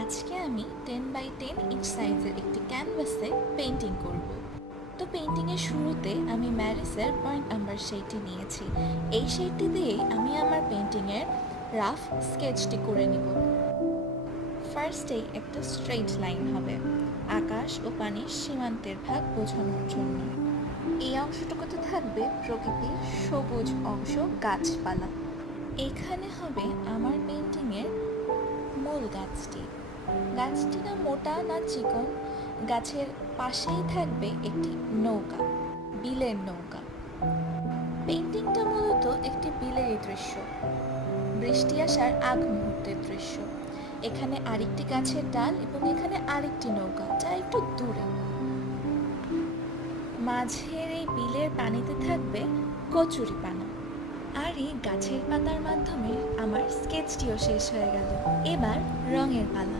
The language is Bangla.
আজকে আমি 10x10 ইঞ্চ সাইজের একটি ক্যানভাসে পেন্টিং করব। তো পেন্টিংয়ের শুরুতে আমি ম্যারিসের পয়েন্ট নাম্বার শেডটি নিয়েছি। এই শেডটি দিয়েই আমি আমার পেন্টিংয়ের রাফ স্কেচটি করে নিব। ফার্স্টেই একটা স্ট্রেইট লাইন হবে আকাশ ও পানির সীমান্তের ভাগ বোঝানোর জন্য। এই অংশটুকুতে থাকবে প্রকৃতির সবুজ অংশ, গাছপালা। এখানে হবে আমার পেন্টিংয়ের মূল গাছটি। গাছটি না মোটা না চিকন, গাছের পাশেই থাকবে একটি নৌকা, বিলের নৌকা। পেন্টিংটা মূলত একটি বিলের দৃশ্য, বৃষ্টি আসার আগ মুহূর্তের দৃশ্য। এখানে আরেকটি গাছের ডাল এবং এখানে আরেকটি নৌকা, যা একটু দূরে। মাঝের এই বিলের পানিতে থাকবে কচুরি পানা। আর এই গাছের পাতার মাধ্যমে আমার স্কেচটিও শেষ হয়ে গেল। এবার রঙের পালা।